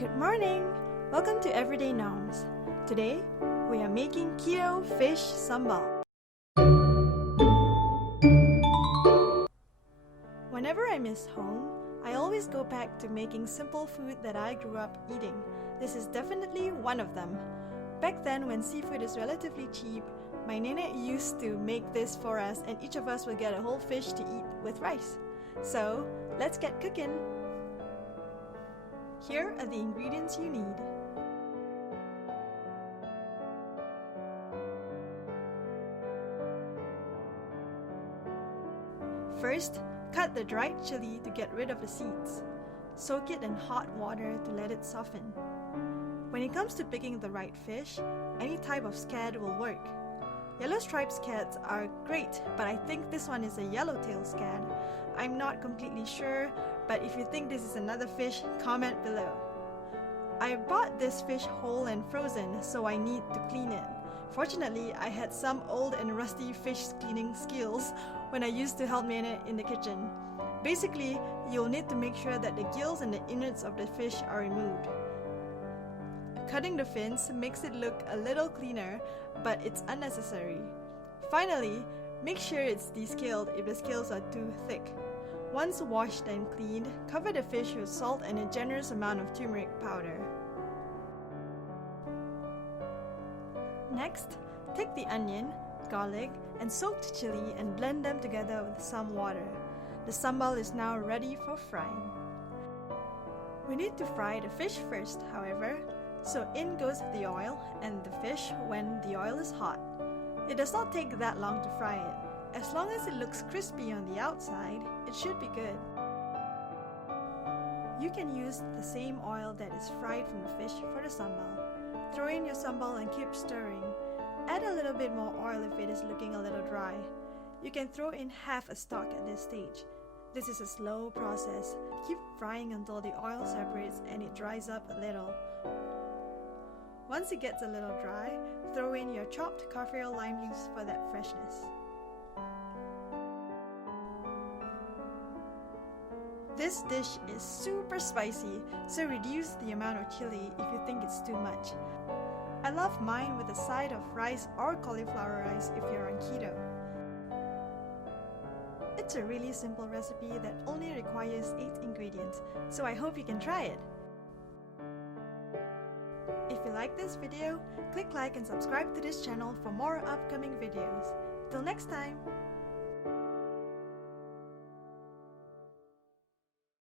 Good morning! Welcome to Everyday Noms. Today, we are making keto fish sambal. Whenever I miss home, I always go back to making simple food that I grew up eating. This is definitely one of them. Back then, when seafood is relatively cheap, my nene used to make this for us and each of us would get a whole fish to eat with rice. So, let's get cooking! Here are the ingredients you need. First, cut the dried chili to get rid of the seeds. Soak it in hot water to let it soften. When it comes to picking the right fish, any type of scad will work. Yellow striped scads are great, but I think this one is a yellowtail scad. I'm not completely sure, but if you think this is another fish, comment below. I bought this fish whole and frozen, so I need to clean it. Fortunately, I had some old and rusty fish cleaning skills when I used to help Nene in the kitchen. Basically, you'll need to make sure that the gills and the innards of the fish are removed. Cutting the fins makes it look a little cleaner, but it's unnecessary. Finally, make sure it's descaled if the scales are too thick. Once washed and cleaned, cover the fish with salt and a generous amount of turmeric powder. Next, take the onion, garlic, and soaked chili and blend them together with some water. The sambal is now ready for frying. We need to fry the fish first, however, so in goes the oil and the fish when the oil is hot. It does not take that long to fry it. As long as it looks crispy on the outside, it should be good. You can use the same oil that is fried from the fish for the sambal. Throw in your sambal and keep stirring. Add a little bit more oil if it is looking a little dry. You can throw in half a stalk at this stage. This is a slow process. Keep frying until the oil separates and it dries up a little. Once it gets a little dry, throw in your chopped kaffir lime leaves for that freshness. This dish is super spicy, so reduce the amount of chili if you think it's too much. I love mine with a side of rice or cauliflower rice if you're on keto. It's a really simple recipe that only requires 8 ingredients, so I hope you can try it. If you like this video, click like and subscribe to this channel for more upcoming videos. Till next time!